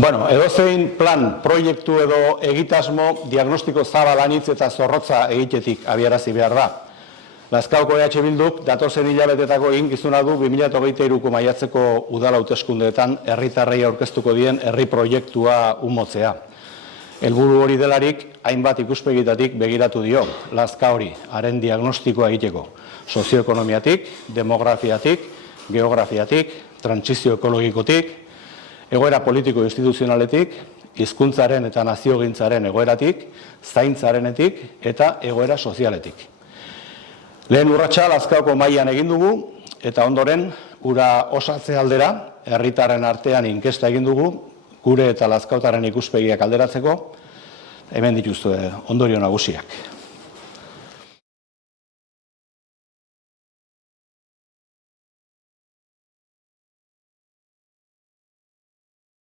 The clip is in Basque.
Bueno, edozein plan, proiektu edo egitasmo diagnostiko zabalanitz eta zorrotza egitetik abiarazi behar da. Lazkaoko EH Bilduk datozen hilabetetako eginkizuna du 2023ko maiatzeko udal hauteskundeetan herritarrei aurkeztuko dien herri proiektua umotzea. Helburu hori delarik, hainbat ikuspegitatik begiratu dio, Lazkaori, haren diagnostikoa egiteko. Sozioekonomiatik, demografiatik, geografiatik, trantsizio ekologikotik, egoera politiko instituzionaletik, hizkuntzaren eta naziogintzaren egoeratik, zaintzarenetik eta egoera sozialetik. Lehen urratsa Lazkaoko mailan egin dugu eta ondoren ura osatze aldera, herritarren artean inkesta egin dugu, gure eta Lazkaotarren ikuspegiak alderatzeko, hemen dituzue ondorio nagusiak.